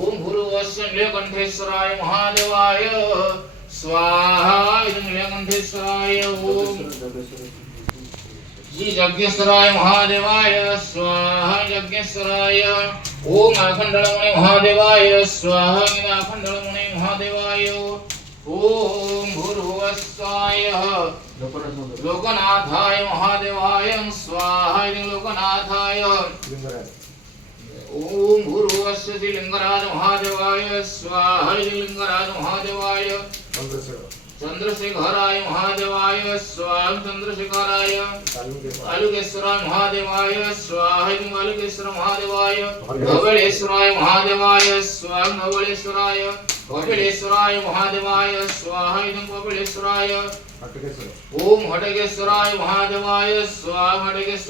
ओम भूर्भुवस्सुः नीलकंठेश्वराय महादेवाय स्वाहा। नीलकंठेश्वराय ओम जी यज्ञेश्वराय महादेवाय स्वाहा। यज्ञेश्वराय ओम अखंडलमणि महादेवाय स्वाहा। अखंडलमणि महादेवाय ओम भूर्भुवस्साय लोकनाथाय महादेवाय स्वाहा। लोकनाथाय ओम भूर्भुवस्सुः लिंगराज महादेवाय स्वाहा। लिंगराज महादेवाय चंद्रशेखराय महादेवाय स्वाहा। चंद्रशेखराय आलुकेश्वराय महादेवाय स्वाहा। आलुकेश्वर महादेवाय धवलेश्वराय महादेवाय स्वाहा। धवलेश्वराय कपिलेश्वराय महादेवाय स्वाहा। कपिलेश्वराय ओम हटकेश्वराय महादेवाय स्वाहा। हटकेश्वर